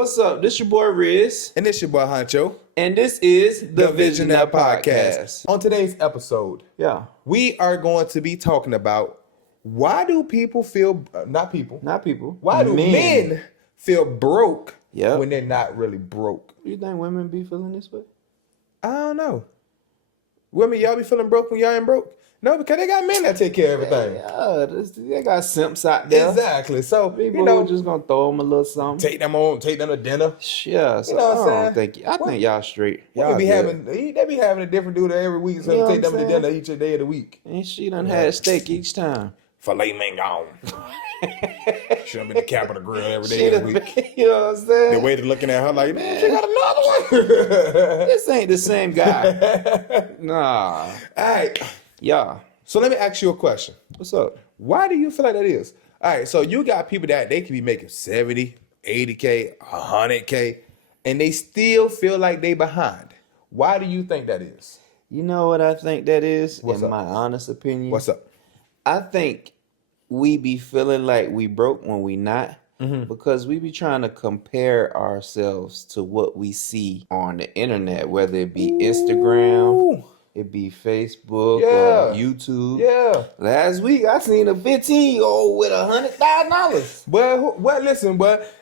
what's up? This your boy Riz. And this your boy Honcho. And this is the Visionnaire Visionnaire Podcast. On today's episode, we are going to be talking about why do people feel, not people, why do men feel broke when they're not really broke? You think women be feeling this way? I don't know. Women, y'all be feeling broke when y'all ain't broke? No, because they got men that take care of everything. Yeah, they got simps out there. Exactly. So, people just gonna throw them a little something. Take them to dinner. Yeah. So I think y'all straight. Y'all they be having a different dude every week, so take them to dinner each day of the week. And she done had steak each time. Filet mignon. Should have been the Capitol Grill every day of the week. You know what I'm saying? The waiter looking at her like, man, she got another one. This ain't the same guy. Nah. All right. Yeah. So let me ask you a question. What's up? Why do you feel like that is? All right. So you got people that they can be making 70, 80K, 100K, and they still feel like they behind. Why do you think that is? You know what I think that is? What's up? My honest opinion. What's up? I think we be feeling like we broke when we not. Because we be trying to compare ourselves to what we see on the internet, whether it be Instagram, it be Facebook or YouTube. Yeah. Last week I seen a 15-year-old with $100,000. Well, listen, but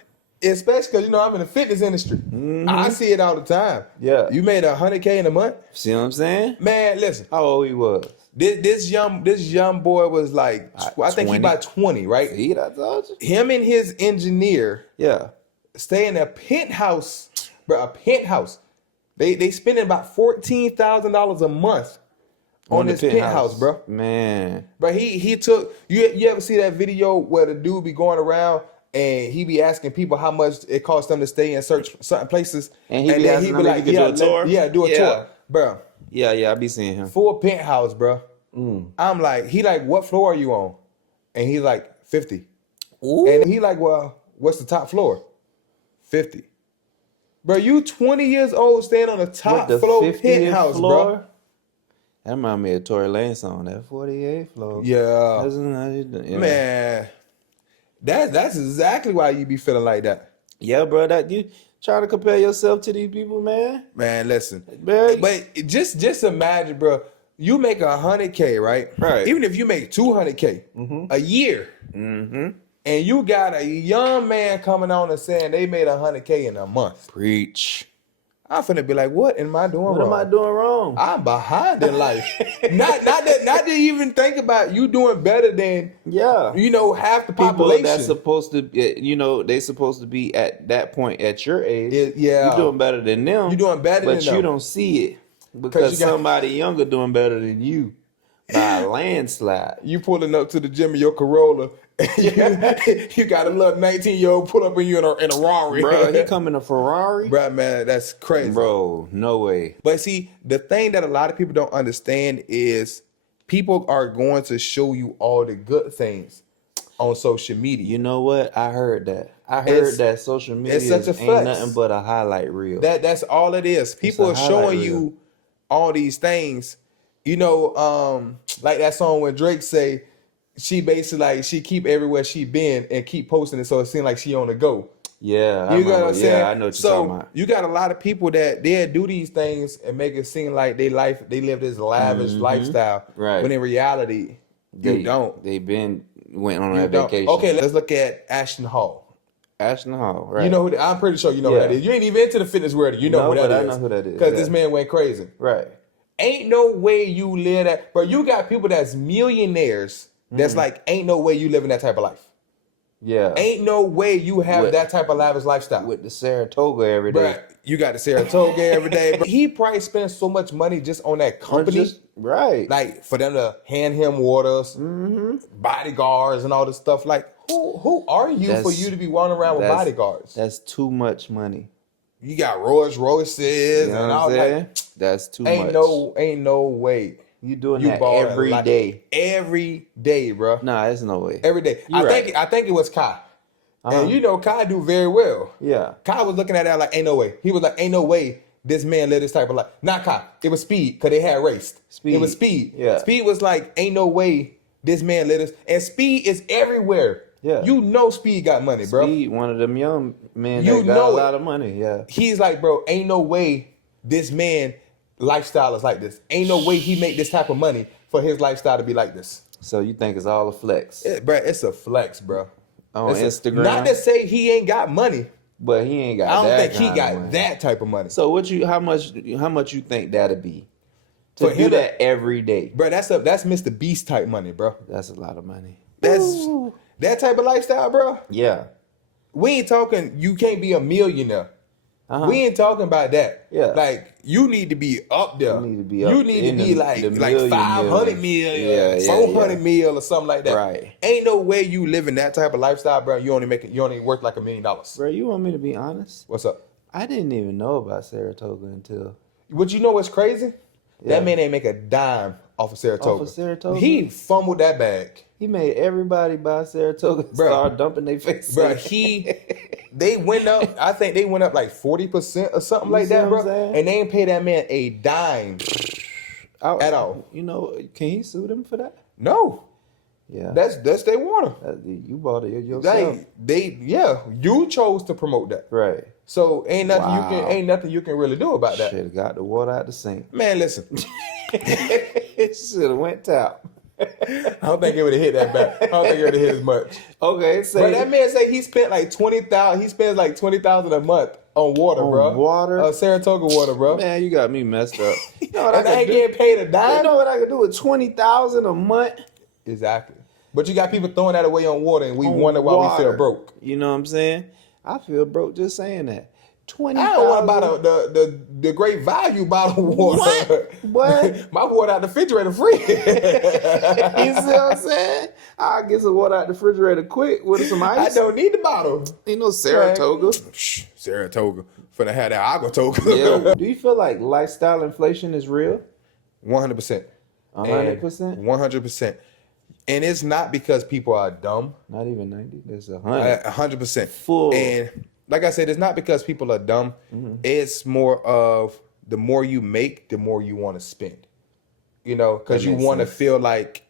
especially because I'm in the fitness industry, I see it all the time. Yeah. You made $100K in a month. See what I'm saying? Man, listen. How old he was? This young boy was like, I think he about 20, right? See, I told you. Him and his engineer, stay in a penthouse, bro. A penthouse. They spending about $14,000 a month on this penthouse, bro. Man, but he took. You ever see that video where the dude be going around and he be asking people how much it costs them to stay in certain places, and he be like, do a tour, bro. Yeah, I be seeing him. Full penthouse, bro. I'm like, he like, what floor are you on? And he's like, 50. Ooh. And he like, well, what's the top floor? 50. Bro, you 20 years old staying on the top floor penthouse, bro. That reminds me of Tory Lanez song, that 48th floor. Yeah. Man, that's exactly why you be feeling like that. Yeah, bro, that you trying to compare yourself to these people, man. Man, listen. Man. But just imagine, bro, you make $100K, right? Right. Even if you make $200K a year, and you got a young man coming on and saying they made $100K in a month. Preach. I'm finna be like, what am I doing wrong? What am I doing wrong? I'm behind in life. not to even think about you doing better than half the population. People that's supposed to, they supposed to be at that point at your age. You're doing better than them. You're doing better than them. But you don't see it because somebody younger doing better than you by a landslide. You pulling up to the gym in your Corolla. You got a little 19-year-old pull up on you in a Rari. Bro, he come in a Ferrari? Bro, man, that's crazy. Bro, no way. But see, the thing that a lot of people don't understand is people are going to show you all the good things on social media. You know what? I heard that. That social media ain't nothing but a highlight reel. That's all it is. People are showing you all these things. Like that song when Drake say, she basically like she keep everywhere she been and keep posting it so it seems like she on the go. Yeah, you know what I'm saying? Yeah, I know what you're talking about. You got a lot of people that they do these things and make it seem like they live this lavish lifestyle. Right. When in reality, you don't. They went on that vacation. Okay, let's look at Ashton Hall. Ashton Hall, right? You know I'm pretty sure you know who that is. You ain't even into the fitness world. You know who that is. I know who that is. Because this man went crazy. Right. Ain't no way you live that. But you got people that's millionaires. That's like, ain't no way you living that type of life. Yeah. Ain't no way you have that type of lavish lifestyle. With the Saratoga every day. Bruh, you got the Saratoga every day. But he probably spends so much money just on that company. Right. Like, for them to hand him waters, bodyguards and all this stuff. Like, who are you for you to be wandering around with bodyguards? That's too much money. You got Rolls Royces and all that. That's too much. Ain't no way. You doing that every day. Every day, bro. Nah, there's no way. Every day. I think it was Kai. And Kai do very well. Yeah. Kai was looking at that like, ain't no way. He was like, ain't no way this man live this type of life. Not Kai. It was Speed, because they had raced. Speed. It was Speed. Yeah. Speed was like, ain't no way this man live this. And Speed is everywhere. Yeah. You know Speed got money, bro. Speed, one of them young men You that got know a lot of money. Yeah. He's like, bro, ain't no way this man lifestyle is like this. Ain't no way he make this type of money for his lifestyle to be like this. So you think it's all a flex Bro, it's a flex, bro. on Instagram? Not to say he ain't got money. But he ain't got. I don't that think he kind got of money. that type of money. So how much you think that'd be to For do him that every day? Bro, that's Mr. Beast type money, bro. That's a lot of money. That's that type of lifestyle, bro. Yeah. We ain't talking you can't be a millionaire. We ain't talking about that. Yeah. Like, you need to be up there. You need to be up like the 500 million, 400 million or something like that. Right. Ain't no way you living that type of lifestyle, bro. You only worth like $1 million. Bro, you want me to be honest? What's up? I didn't even know about Saratoga until. But you know what's crazy? Yeah. That man ain't make a dime off of Saratoga. Off of Saratoga? He fumbled that bag. He made everybody buy Saratoga and start dumping their face. Bro, they went up, I think they went up like 40% or something like that, bro. And they ain't pay that man a dime at all. You know, can he sue them for that? No. Yeah. That's their water. You bought it yourself. You chose to promote that. Right. So ain't nothing you can really do about that. Should have got the water out the sink. Man, listen. It should have went tap. I don't think it would have hit that bad. I don't think it would have hit as much. Okay, But that man say he spent like $20,000. He spends like $20,000 a month on water, bro. Water, Saratoga water, bro. Man, you got me messed up. You know what and I ain't getting paid a dime. You know what I could do with $20,000 a month? Exactly. But you got people throwing that away on water, and we wonder why we feel broke. You know what I'm saying? I feel broke just saying that. I don't want to buy the great value bottle of water. What? My water out the refrigerator free. You see what I'm saying? I'll get some water out the refrigerator quick with some ice. I don't need the bottle. You know, Saratoga. Saratoga. Finna have that Agotoga. Yeah. Do you feel like lifestyle inflation is real? 100%. 100%? 100%. And it's not because people are dumb. Not even 90. There's 100. 100%. Full. And like I said, it's not because people are dumb. Mm-hmm. It's more of the more you make, the more you want to spend. You know, because you want to feel like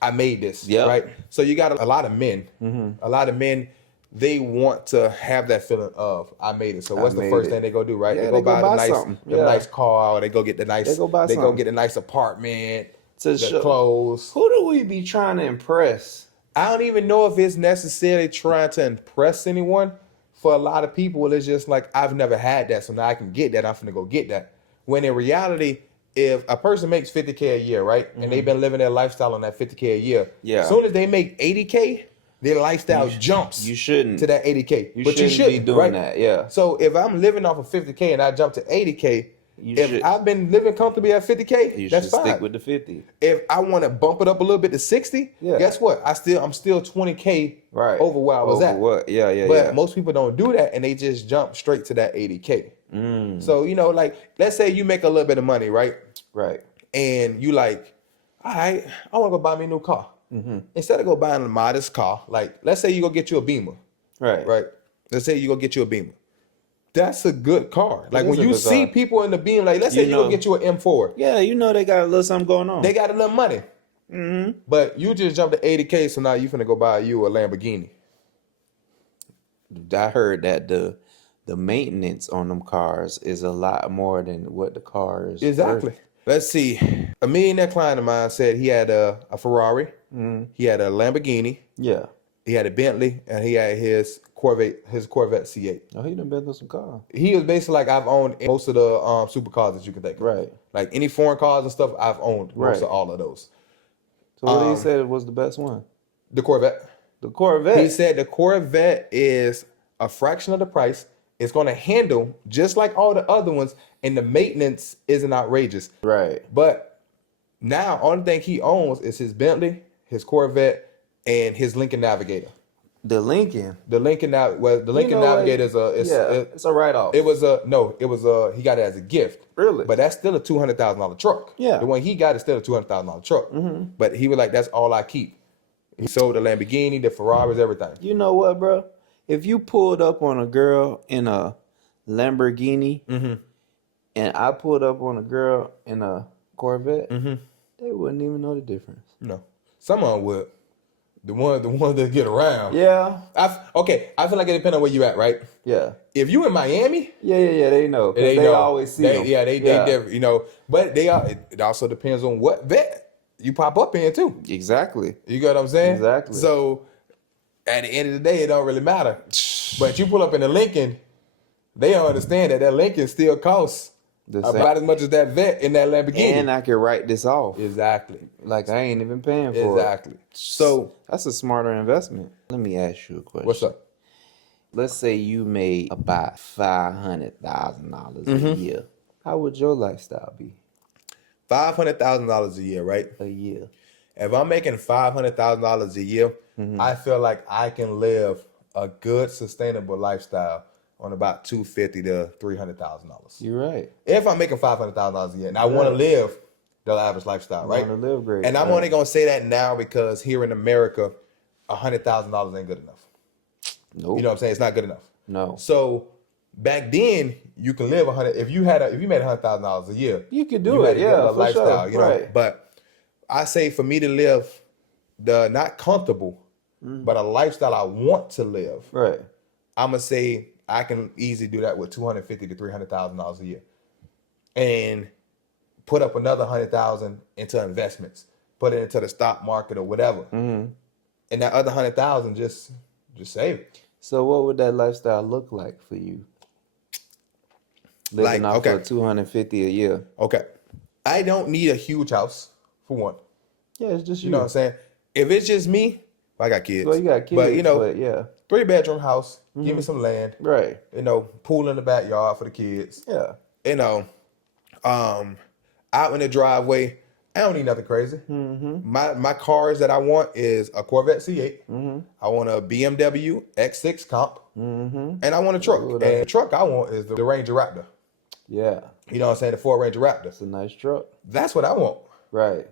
I made this, right? So you got a lot of men. Mm-hmm. A lot of men, they want to have that feeling of I made it. So what's the first thing they go do, right? Yeah, they go buy the nice car, or they go get the nice. They go get a nice apartment. To the clothes. Who do we be trying to impress? I don't even know if it's necessarily trying to impress anyone. For a lot of people, it's just like, I've never had that, so now I can get that. I'm finna go get that. When in reality, if a person makes $50K a year, right, and they've been living their lifestyle on that $50K a year, as soon as they make $80K, their lifestyle jumps. You shouldn't to that $80K. You shouldn't be doing that. Yeah. So if I'm living off of $50K and I jump to $80K. I've been living comfortably at $50K, that's fine. Stick with the 50. If I want to bump it up a little bit to 60, guess what? I'm still $20K over where I was at. But most people don't do that, and they just jump straight to that $80K. So, you know, like, let's say you make a little bit of money, right? Right. And you like, all right, I want to go buy me a new car. Mm-hmm. Instead of go buying a modest car, like, let's say you go get you a Beamer. Right. Let's say you go get you a Beamer. That's a good car. Like, when you see people in the Beam, like, let's say you go get you an M4. Yeah, you know they got a little something going on. They got a little money. Mm-hmm. But you just jumped to $80K, so now you finna go buy you a Lamborghini. I heard that the maintenance on them cars is a lot more than what the car is. Exactly. Worth. Let's see. A millionaire client of mine said he had a Ferrari. Mm-hmm. He had a Lamborghini. Yeah. He had a Bentley, and he had his Corvette C8. Oh, he done been through some cars. He was basically like, I've owned most of the supercars that you can think of. Right. Like any foreign cars and stuff, I've owned most of all of those. So what he said was the best one? The Corvette. The Corvette? He said the Corvette is a fraction of the price. It's going to handle just like all the other ones, and the maintenance isn't outrageous. Right. But now, only thing he owns is his Bentley, his Corvette, and his Lincoln Navigator. The Lincoln Navigator is it's a write-off. He got it as a gift. Really? But that's still a $200,000 truck. Yeah. The one he got is still a $200,000 truck. Mm-hmm. But he was like, that's all I keep. He sold the Lamborghini, the Ferraris, everything. You know what, bro? If you pulled up on a girl in a Lamborghini, mm-hmm. and I pulled up on a girl in a Corvette, mm-hmm. they wouldn't even know the difference. No. Some of them would. the ones that get around. Yeah. I feel like it depends on where you at, right? Yeah. If you in Miami, Yeah, they know. Because they know. always see them. Yeah, they different, you know. But it also depends on what vet you pop up in too. Exactly. You get what I'm saying? Exactly. So at the end of the day, it don't really matter. But you pull up in the Lincoln, they don't understand that Lincoln still costs about as much as that vet in that Lamborghini. And I can write this off. Exactly. Like I ain't even paying for it. Exactly. So that's a smarter investment. Let me ask you a question. What's up? Let's say you made about $500,000 a year. How would your lifestyle be? $500,000 a year, right? A year. If I'm making $500,000 a year, I feel like I can live a good, sustainable lifestyle on about $250,000 to $300,000. You're right. If I'm making $500,000 a year, and I want to live the average lifestyle, right? Want to live great. And I'm only gonna say that now because here in America, $100,000 ain't good enough. Nope. You know what I'm saying? It's not good enough. No. So back then, you can live 100. If you made $100,000 a year, you could do it. Yeah, for lifestyle. sure. You know, but I say for me to live the not comfortable, but a lifestyle I want to live. Right. I'm gonna say I can easily do that with $250,000 to $300,000 a year, and put up another $100,000 into investments, put it into the stock market or whatever, and that other $100,000 just save it. So what would that lifestyle look like for you? Living off of $250,000 a year. Okay, I don't need a huge house for one. Yeah, it's just you. You know what I'm saying? If it's just me, I got kids. Well, you got kids, but you know, yeah. 3-bedroom house. Give me some land. Right. You know, pool in the backyard for the kids. Yeah. You know, out in the driveway. I don't need nothing crazy. My cars that I want is a Corvette C8. I want a BMW X6 comp. And I want a truck. And the truck I want is the Ranger Raptor. Yeah. You know what I'm saying? The Ford Ranger Raptor. It's a nice truck. That's what I want. Right.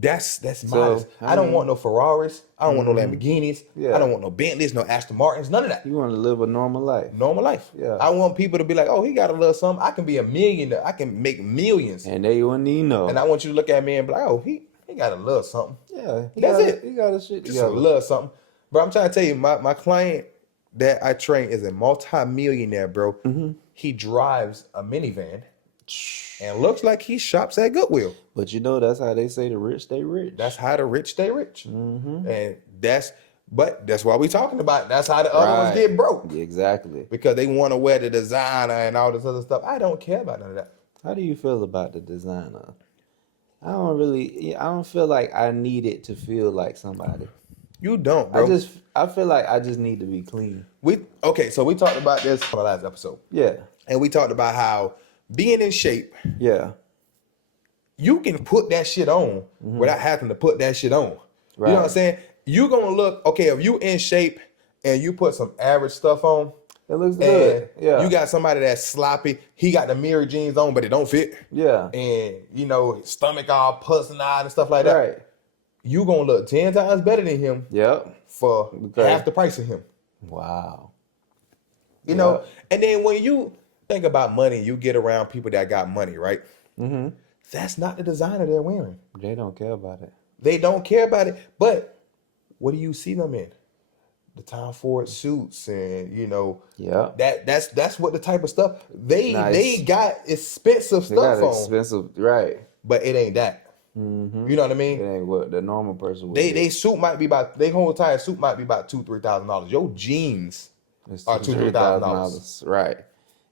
That's modest. I don't want no Ferraris. I don't want no Lamborghinis. Yeah. I don't want no Bentleys, no Aston Martins, none of that. You want to live a normal life. Normal life. Yeah. I want people to be like, oh, he got a little something. I can be a millionaire. I can make millions. And they wouldn't even know. And I want you to look at me and be like, oh, he got a little something. Yeah. That's it. He got a shit Just together. a little something. But I'm trying to tell you, my client that I train is a multi-millionaire, bro. He drives a minivan and looks like he shops at Goodwill. But you know, that's how they say the rich stay rich. That's how the rich stay rich. And that's why we talking about it. That's how the other ones get broke. Exactly. Because they want to wear the designer and all this other stuff. I don't care about none of that. How do you feel about the designer? I don't feel like I need it to feel like somebody. You don't, bro. I feel like I just need to be clean. So we talked about this on the last episode. Yeah. And we talked about how being in shape, yeah, you can put that shit on without having to put that shit on. Right. You know what I'm saying? You're gonna look, okay, if you in shape and you put some average stuff on, it looks good. Yeah. You got somebody that's sloppy, he got the mirror jeans on, but it don't fit. Yeah. And you know, his stomach all pussing out and stuff like that. Right. You gonna look 10 times better than him. Yep. For half the price of him. Wow. You know, and then when you think about money, you get around people that got money, right? That's not the designer they're wearing. They don't care about it. They don't care about it. But what do you see them in? The Tom Ford suits, and you know, that's what the type of stuff they got expensive stuff on. Expensive, right? But it ain't that. You know what I mean? It ain't what the normal person would. They suit might be about their whole entire suit might be about $2,000-$3,000. Your jeans are $2,000-$3,000, right?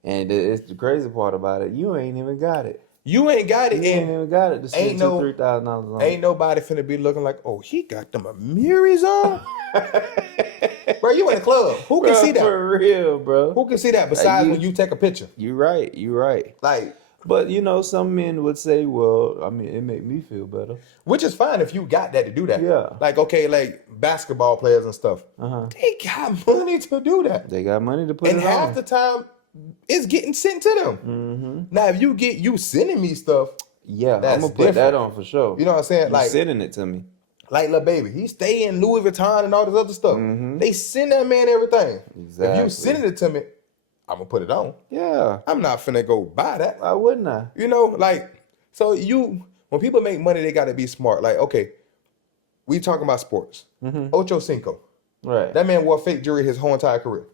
And it's the crazy part about it. You ain't even got it. You ain't got it. You ain't even got it to spend $2,000-$3,000 on. Ain't nobody finna be looking like, oh, he got them Amiris on. Bro, you in the club. Who can see that? For real, bro. Who can see that besides when you take a picture? You right. Like, but you know, some men would say, well, I mean, it make me feel better. Which is fine if you got that to do that. Yeah. Like, okay, like basketball players and stuff. They got money to do that. They got money to put it on. And half the time, it's getting sent to them. Now, if you sending me stuff, I'm gonna put that on for sure. You know what I'm saying? Like sending it to me. Like Lil Baby, he stay in Louis Vuitton and all this other stuff. They send that man everything. Exactly. If you sending it to me, I'm gonna put it on. Yeah. I'm not finna go buy that. Why wouldn't I? You know, like, so when people make money, they gotta be smart. Like, okay, we talking about sports. Ocho Cinco. Right. That man wore fake jewelry his whole entire career.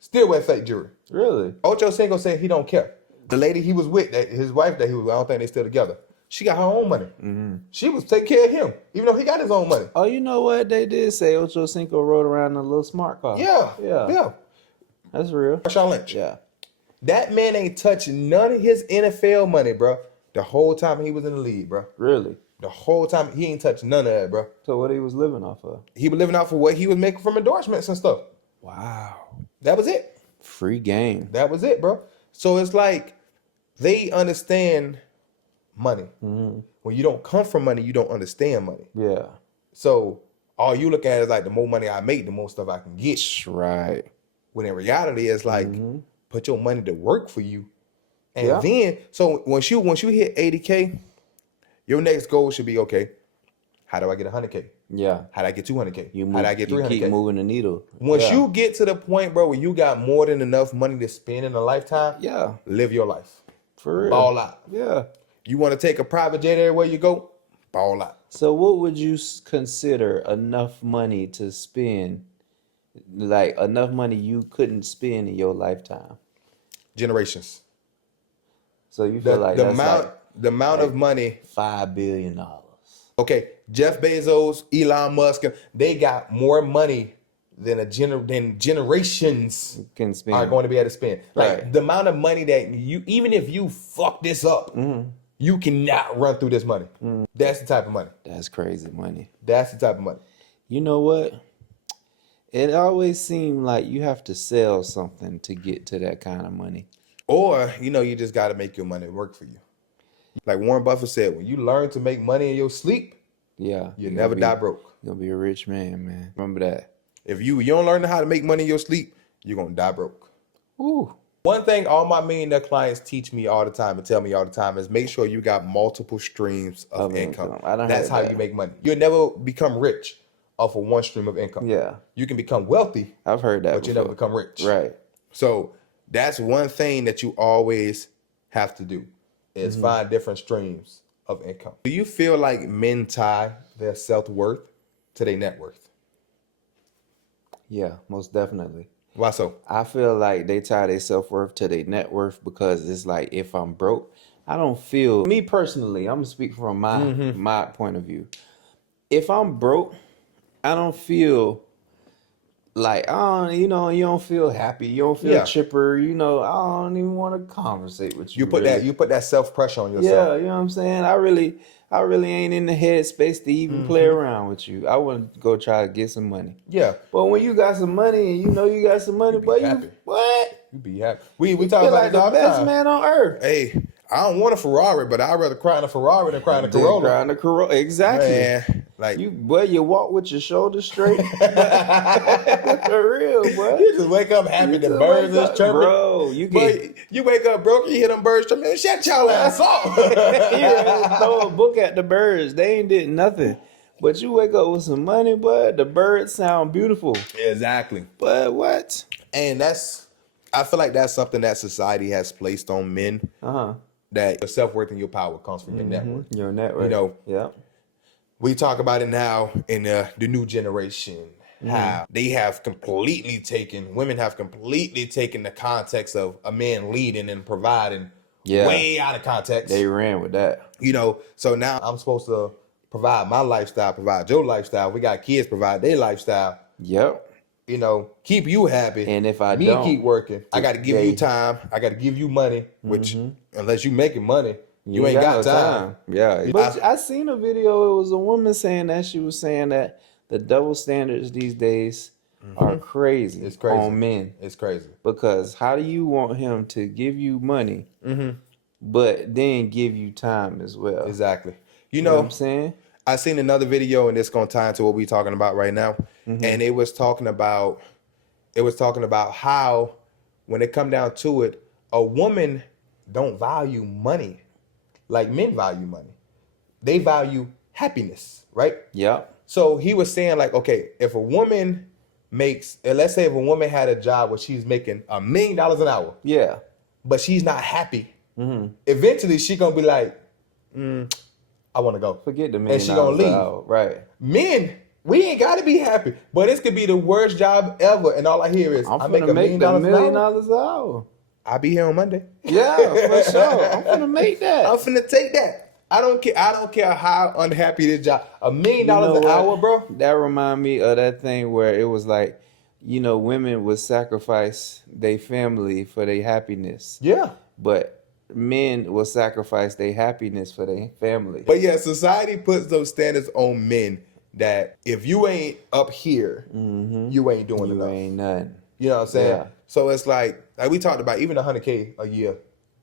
Still wear fake jewelry. Really? Ocho Cinco said he don't care. The lady he was with, his wife that he was with, I don't think they still together. She got her own money. She was taking care of him, even though he got his own money. Oh, you know what? They did say Ocho Cinco rode around in a little smart car. Yeah. That's real. Marshawn Lynch. Yeah. That man ain't touched none of his NFL money, bro. The whole time he was in the league, bro. Really? The whole time he ain't touched none of that, bro. So what he was living off of? He was living off of what he was making from endorsements and stuff. Wow. That was it. Free game. That was it, bro. So it's like they understand money. When you don't come from money, you don't understand money. Yeah. So all you look at is like the more money I make, the more stuff I can get. That's right. When in reality, it's like put your money to work for you. And then, so once you hit 80K, your next goal should be, okay, how do I get 100K? Yeah. How do I get 200K? How do I get 300K? You keep moving the needle. Once you get to the point, bro, where you got more than enough money to spend in a lifetime, live your life. For real. Ball out. Yeah. You want to take a private jet everywhere you go? Ball out. So what would you consider enough money to spend, like enough money you couldn't spend in your lifetime? Generations. So you feel like the that's amount of money. $5 billion. Okay, Jeff Bezos, Elon Musk, they got more money than generations Can spend. are going to be able to spend. Like Right. the amount of money that you, even if you fuck this up, you cannot run through this money. That's the type of money. That's crazy money. That's the type of money. You know what? It always seemed like you have to sell something to get to that kind of money. Or, you just got to make your money work for you. Like Warren Buffett said, when you learn to make money in your sleep, Yeah. you never die broke. You're going to be a rich man, man. Remember that. If you don't learn how to make money in your sleep, you're going to die broke. Ooh. One thing all my millionaire clients teach me all the time and tell me all the time is make sure you got multiple streams of income. That's how you make money. You'll never become rich off of one stream of income. Yeah. You can become wealthy. I've heard that But you never become rich. Right. So that's one thing that you always have to do is find different streams of income. Do you feel like men tie their self-worth to their net worth? Yeah, most definitely. Why so? I feel like they tie their self-worth to their net worth because it's like if I'm broke, I don't feel, me personally, I'm gonna speak from my point of view. If I'm broke, I don't feel like, you don't feel happy, you don't feel chipper, I don't even want to conversate with you. You put that self-pressure on yourself. Yeah, you know what I'm saying? I really ain't in the headspace to even play around with you. I want to go try to get some money. Yeah. But when you got some money and you got some money, be happy. What? You be happy. We You talk feel about like it all the the best time. man on earth. Hey, I don't want a Ferrari, but I'd rather cry in a Ferrari than cry in a Corolla. Cry in a Corolla. Exactly. Man, like you walk with your shoulders straight. For real, boy. you just wake up happy the birds is chirping. Bro, you wake up broke, you hear them birds chirping. Shut y'all ass up. you throw a book at the birds. They ain't did nothing. But you wake up with some money, boy. The birds sound beautiful. Exactly. But what? And I feel like that's something that society has placed on men. That your self-worth and your power comes from your net worth. Your net worth. Yeah. We talk about it now in the new generation. How women have completely taken the context of a man leading and providing way out of context. They ran with that. So now I'm supposed to provide my lifestyle, provide your lifestyle. We got kids, provide their lifestyle. Yep. Keep you happy. And if I don't keep working, I got to give you time. I got to give you money, which unless you making money, you ain't got no time. Yeah. But I seen a video. It was a woman saying that she was saying that the double standards these days are crazy. It's crazy on men. It's crazy. Because how do you want him to give you money, but then give you time as well? Exactly. You know what I'm saying? I seen another video, and it's gonna tie into what we're talking about right now. And it was talking about how when it come down to it, a woman don't value money like men value money. They value happiness, right? Yep. So he was saying like, okay, if a woman makes, let's say if a woman had a job where she's making $1 million an hour, but she's not happy, eventually she gonna be like, I want to go. Forget the $1 million and she gonna leave. Right. Men We ain't got to be happy, but this could be the worst job ever, and all I hear is, I'm I make finna $1 make million the an $1 million hour. an hour. I'll be here on Monday. Yeah, for sure. I'm finna make that. I'm finna take that. I don't care. I don't care how unhappy this job. $1 million You know an what? hour, bro. That remind me of that thing where it was like, women would sacrifice their family for their happiness. Yeah. But men will sacrifice their happiness for their family. But yeah, society puts those standards on men that if you ain't up here, you ain't doing You enough. ain't nothing. You know what I'm saying? Yeah. So it's like we talked about, even $100K a year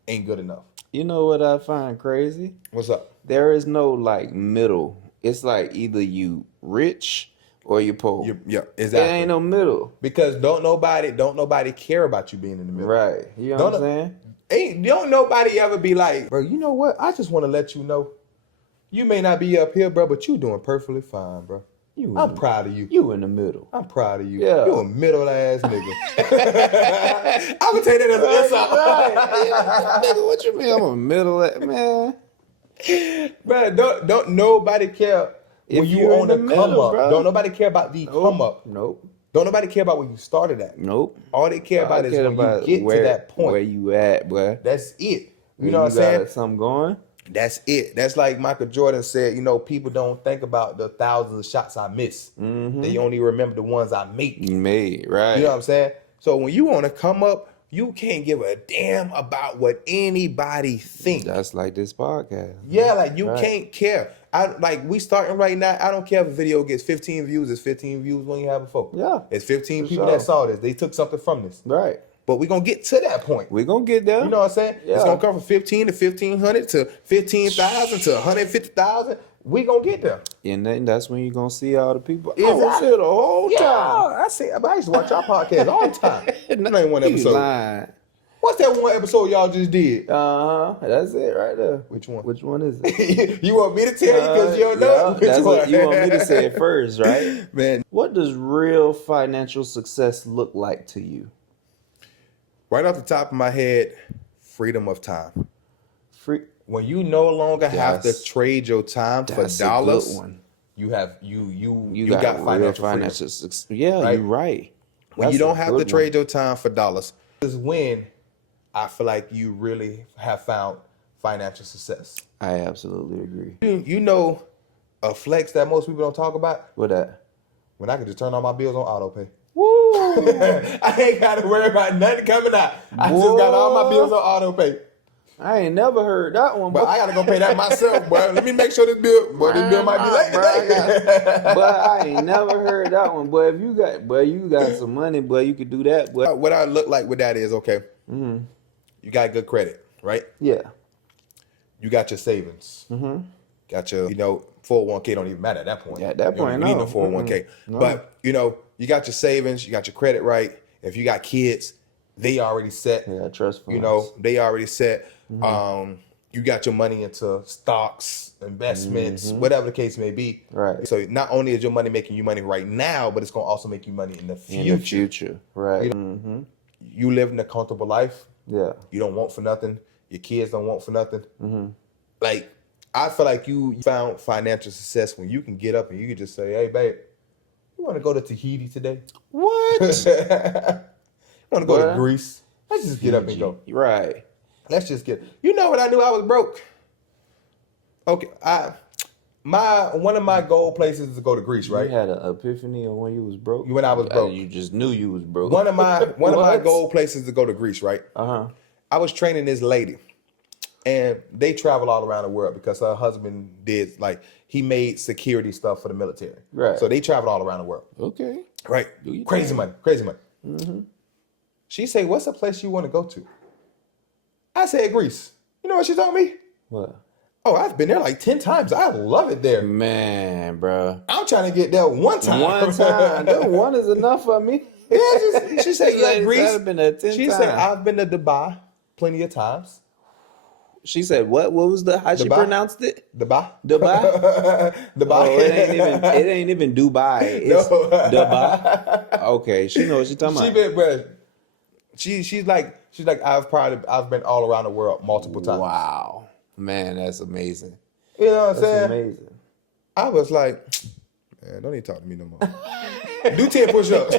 ain't good enough. You know what I find crazy? What's up? There is no like middle. It's like either you rich or you poor. Yeah, There exactly. ain't no middle. Because don't nobody care about you being in the middle. Right. You know what I'm saying? Don't nobody ever be like, bro, you know what? I just want to let you know, you may not be up here, bro, but you doing perfectly fine, bro. I'm proud of you. You in the middle. I'm proud of you. Yeah. You a middle ass nigga. I would take that as an insult. Right. Nigga, what you mean? I'm a middle man. Bro, don't nobody care when If you you're on in the the come middle, up. bro. Don't nobody care about the come up. Nope. Don't nobody care about where you started at. Nope. All they care about is when you get to that point. Where you at, boy. That's it. You know what I'm saying? Got something going? That's it. That's like Michael Jordan said, people don't think about the thousands of shots I miss. They only remember the ones I make. You made, right. You know what I'm saying? So when you want to come up, you can't give a damn about what anybody thinks. That's like this podcast. Yeah, like you Right. can't care. We starting right now. I don't care if a video gets 15 views. It's 15 views when you have before. Yeah. It's 15 For people sure. that saw this. They took something from this. Right. But we're going to get to that point. We're going to get there. You know what I'm saying? Yeah. It's going to come from 15 to 1,500 to 15,000 to 150,000. We going to get there. And then that's when you're going to see all the people. Exactly. Oh, shit, the whole time. I see. But I used to watch our podcast all the time. That ain't one You episode. lying. What's that one episode y'all just did? That's it right there. Which one? Which one is it? You want me to tell you because you don't know? Which That's one? what you want me to say it first, right? Man, What does real financial success look like to you? right off the top of my head, freedom of time. Free. When you no longer have to That's- trade your time for That's a dollars, good one. you have you You got real financial freedom. financial success. Yeah, Right? you're right. When you That's a don't have to good trade your time for dollars, is when I feel like you really have found financial success. one. I absolutely agree. You know, a flex that most people don't talk about, What that? when I can just turn all my bills on auto pay. Woo! I ain't got to worry about nothing coming out. I just got all my bills on auto pay. I ain't never heard that one, But I gotta go pay that myself, boy. Let me make sure this bill might be late today. But I ain't never heard that one. But if you got some money, boy, you could do that. But What I look like with that is, okay, you got good credit, right? yeah, You got your savings. Got your, 401k don't even matter at that point. At that You don't point, even need no. no 401k. No. But, you got your savings, you got your credit right. If you got kids, they already set. yeah, trust funds. They already set. You got your money into stocks, investments, whatever the case may be. Right. So not only is your money making you money right now, but it's going to also make you money in the future. In the future, right? You live in a comfortable life. Yeah, You don't want for nothing. Your kids don't want for nothing. Like, I feel like you found financial success when you can get up and you can just say, hey, babe, you want to go to Tahiti today? what? You want to go to What? Greece? Let's just get up and go. Right. Let's just get. You know what I knew I was broke? Okay, one of my goal places is to go to Greece, right? You had an epiphany of when you was broke. When I was broke. You just knew you was broke. One of my What? goal places to go to Greece, right? I was training this lady, and they travel all around the world because her husband he made security stuff for the military. Right. So they traveled all around the world. Okay. Right. Do your Crazy thing. money. She said, what's a place you want to go to? I said, Greece. You know what she told me? What? Oh, I've been there like 10 times. I love it there. Man, bro. I'm trying to get there one time. One time. That one is enough for me. Yeah, she said, yeah, Greece. I've been there 10 She times. said, I've been to Dubai plenty of times. She said, what? What was how she Dubai? pronounced it? Dubai? Dubai? Dubai. Oh, it ain't even Dubai. It's No. Dubai. Okay, she knows what she talking She about. been, bro. She's like, I've been all around the world multiple times. Wow. Man, that's amazing. You know what I'm That's saying? amazing. I was like, Man, don't even talk to me no more. Do 10 push-ups.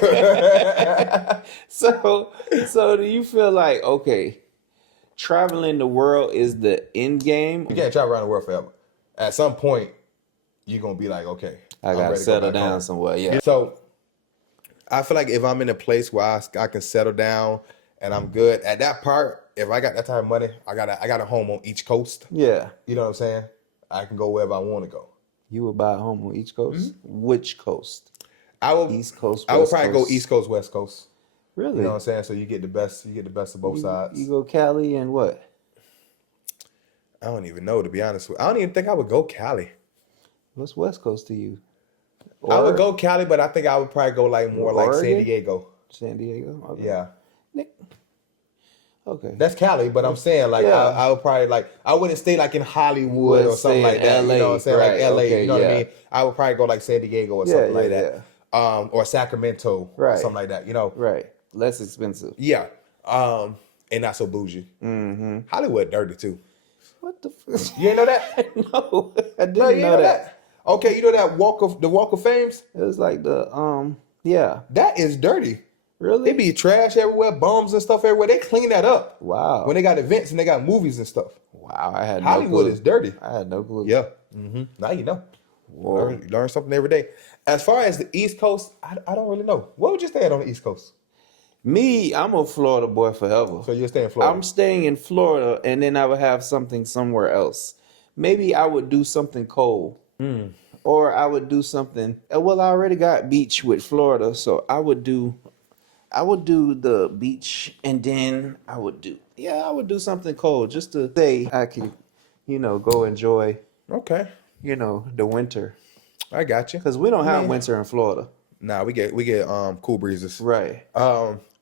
So do you feel like, okay, traveling the world is the end game? You can't travel around the world forever. At some point, you're going to be like, okay, I I'm gotta ready to go settle back down home. somewhere. Yeah. So I feel like if I'm in a place where I can settle down and I'm good, at that part, if I got that type of money, I got a home on each coast. Yeah. You know what I'm saying? I can go wherever I want to go. You would buy a home on each coast? Which coast? I would East Coast, I would West probably Coast? go East Coast, West Coast. Really? You know what I'm saying? So you get the best of both sides. You go Cali and what? I don't even know, to be honest with you. I don't even think I would go Cali. What's West Coast to you? I would go Cali, but I think I would probably go like more like San Oregon? Diego. San Diego? Okay. Yeah. Okay. That's Cali, but I'm saying like Yeah. I would probably like I wouldn't stay like in Hollywood or something like that. LA, you know what I'm saying? right, Like LA, okay, you know what I yeah. mean? I would probably go like San Diego or something like that. Or Sacramento or Right. something like that, you know. Right. Less expensive. Yeah. And not so bougie. Mm-hmm. Hollywood dirty too. What the fuck? You ain't know that? No, I didn't No, you know ain't that. Okay, you know that Walk of Fames? It was like the yeah. That is dirty. Really? It be trash everywhere, bums and stuff everywhere. They clean that up. Wow. When they got events and they got movies and stuff. Wow, I had Hollywood no clue. is dirty. I had no clue. Yeah. Mm-hmm. Now you know. Whoa. Learn something every day. As far as the East Coast, I don't really know. What would you stay at on the East Coast? Me, I'm a Florida boy forever. So you're staying in Florida? I'm staying in Florida, and then I would have something somewhere else. Maybe I would do something cold. Or I would do something. Well, I already got beach with Florida, so I would do the beach, and then I would do something cold just to say I can, go enjoy, Okay. the winter. I got you. Because we don't have winter in Florida. Nah, we get cool breezes. Right.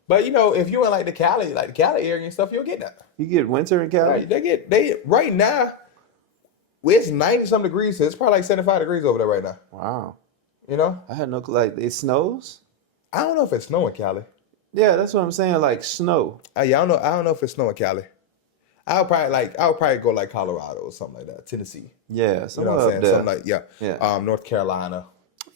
But if you in like the Cali area and stuff, you'll get that. You get winter in Cali? Right, they right now, it's 90-some degrees. So it's probably like 75 degrees over there right now. Wow. You know? I had no clue. Like, it snows? I don't know if it's snow in Cali. Yeah, that's what I'm saying. Like snow. Yeah, I don't know if it's snow in Cali. I would probably go like Colorado or something like that, Tennessee. Yeah, You know somewhere what I'm up saying? there. Something like North Carolina.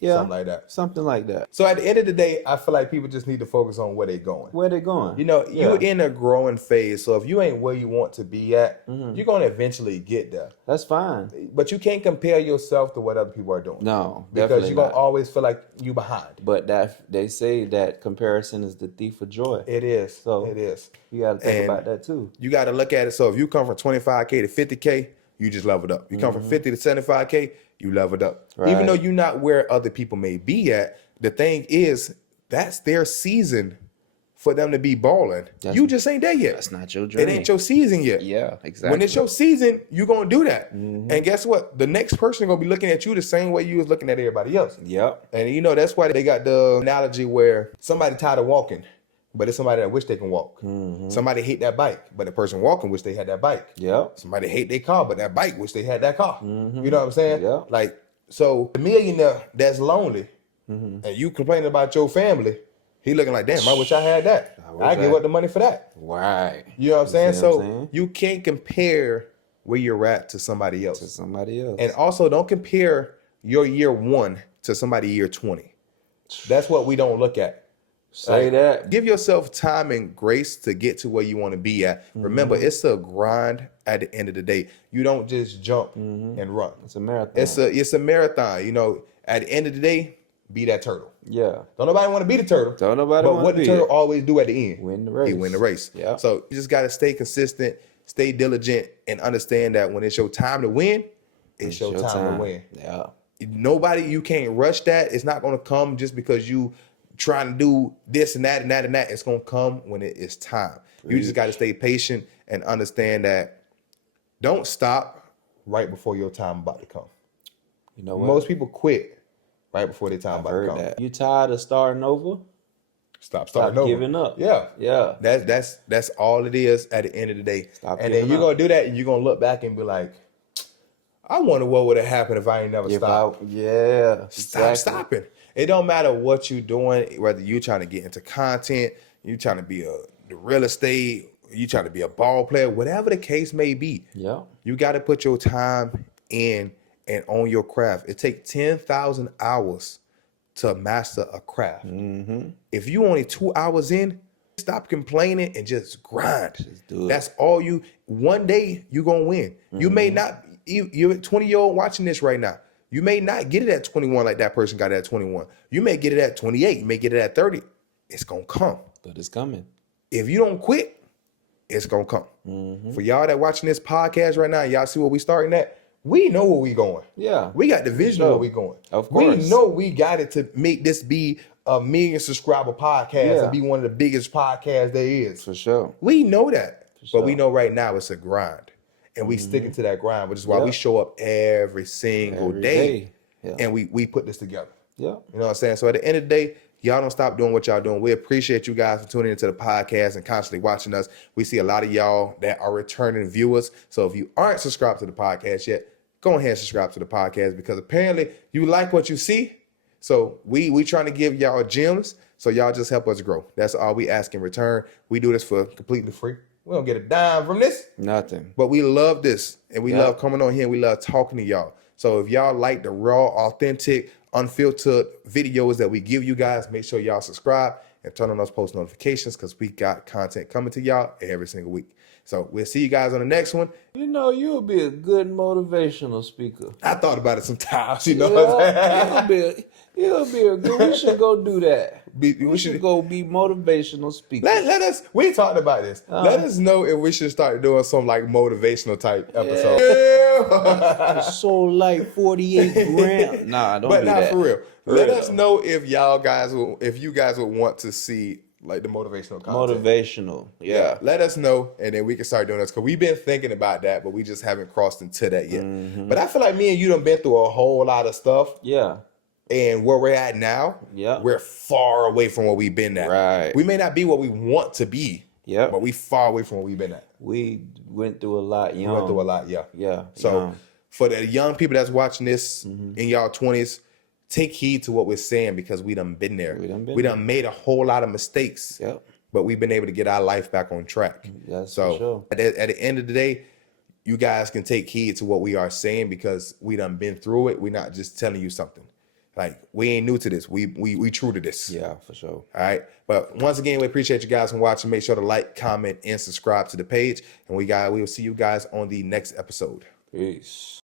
Yeah, something like that. Something like that. So at the end of the day, I feel like people just need to focus on where they're going. Where they going? You're in a growing phase. So if you ain't where you want to be at, you're going to eventually get there. That's fine. But you can't compare yourself to what other people are doing. No, because you're going to always feel like you behind. But they say that comparison is the thief of joy. It is. So it is. You got to think about that too. You got to look at it. So if you come from 25K to 50K, you just leveled up. You come from 50 to 75K, you leveled up. Right. Even though you're not where other people may be at, the thing is, that's their season for them to be balling. You just ain't there yet. That's not your dream. It ain't your season yet. Yeah, exactly. When it's your season, you're going to do that. And guess what? The next person going to be looking at you the same way you was looking at everybody else. Yep. And that's why they got the analogy where somebody tired of walking, but it's somebody that wish they can walk. Somebody hate that bike, but the person walking wish they had that bike. Yep. Somebody hate their car, but that bike wish they had that car. You know what I'm saying? Yeah. Like, so the millionaire that's lonely, and you complaining about your family, he looking like, damn, I wish I had that. I give up the money for that. Right. You know what I'm saying? See what I'm So saying? you can't compare where you're at to somebody else. And Also, don't compare your year 1 to somebody year 20. That's what we don't look at. Say that. Give yourself time and grace to get to where you want to be at. Remember, it's a grind at the end of the day. You don't just jump and run. It's a marathon. It's a marathon. At the end of the day, be that turtle. Yeah. Don't nobody want to be the turtle. Don't nobody But want what to the be turtle it. always do at the end? Win the race. He win the race. Yeah. So you just got to stay consistent, stay diligent, and understand that when it's your time to win, it's your time to win. Yeah. You can't rush that. It's not going to come just because you trying to do this and that and that and that. It's going to come when it is time. You just got to stay patient and understand that don't stop right before your time about to come. You know what? Most people quit right before their time about to come. That. You tired of starting over? Stop starting over. Giving up. Yeah. Yeah. That's all it is at the end of the day. And then giving you're up. going to do that and you're going to look back and be like, I wonder what would have happened if I ain't never stopped. Yeah. Stop stopping. It don't matter what you're doing, whether you're trying to get into content, you're trying to be the real estate, you trying to be a ball player, whatever the case may be. Yeah. You got to put your time in and own your craft. It takes 10,000 hours to master a craft. If you only 2 hours in, stop complaining and just grind. Just do it. That's all you. One day you're gonna win. You may not. You're a 20-year-old watching this right now. You may not get it at 21 like that person got it at 21. You may get it at 28. You may get it at 30. It's gonna come. But it's coming. If you don't quit, it's gonna come. For y'all that watching this podcast right now, y'all see where we starting at. We know where we going. Yeah. We got the vision of where we going. Of course. We know we got it to make this be a 1 million subscriber podcast and be one of the biggest podcasts there is. For sure. We know that. sure. But we know right now it's a grind. And we sticking to that grind, which is why we show up every single day. Yeah. And we put this together. Yeah. You know what I'm saying? So at the end of the day, y'all don't stop doing what y'all doing. We appreciate you guys for tuning into the podcast and constantly watching us. We see a lot of y'all that are returning viewers. So if you aren't subscribed to the podcast yet, go ahead and subscribe to the podcast because apparently you like what you see. So we trying to give y'all gems. So y'all just help us grow. That's all we ask in return. We do this for completely free. We don't get a dime from this. Nothing. But we love this. And we love coming on here. And we love talking to y'all. So if y'all like the raw, authentic, unfiltered videos that we give you guys, make sure y'all subscribe and turn on those post notifications because we got content coming to y'all every single week. So we'll see you guys on the next one. You know, you'll be a good motivational speaker. I thought about it sometimes, you know what I'm saying? You'll be a good. We should go do that. We should go be motivational speakers. Let us. We talked about this. Let us know if we should start doing some like motivational type episode. Yeah. Sold like 48 grand. Nah, don't but do not that. for real. Let us know if you guys would want to see like the motivational content. Motivational. Yeah. Let us know, and then we can start doing this because we've been thinking about that, but we just haven't crossed into that yet. But I feel like me and you done been through a whole lot of stuff. Yeah. And where we're at now, we're far away from where we've been at. Right. We may not be what we want to be, but we far away from where we've been at. We went through a lot young. We went through a lot, yeah. Yeah. So for the young people that's watching this in y'all 20s, take heed to what we're saying because we done been there. We done made a whole lot of mistakes. Yep. But we've been able to get our life back on track. That's so for sure. At the end of the day, you guys can take heed to what we are saying because we done been through it. We're not just telling you something. Like, we ain't new to this. We true to this. Yeah, for sure. All right. But once again, we appreciate you guys for watching. Make sure to like, comment, and subscribe to the page. And we will see you guys on the next episode. Peace.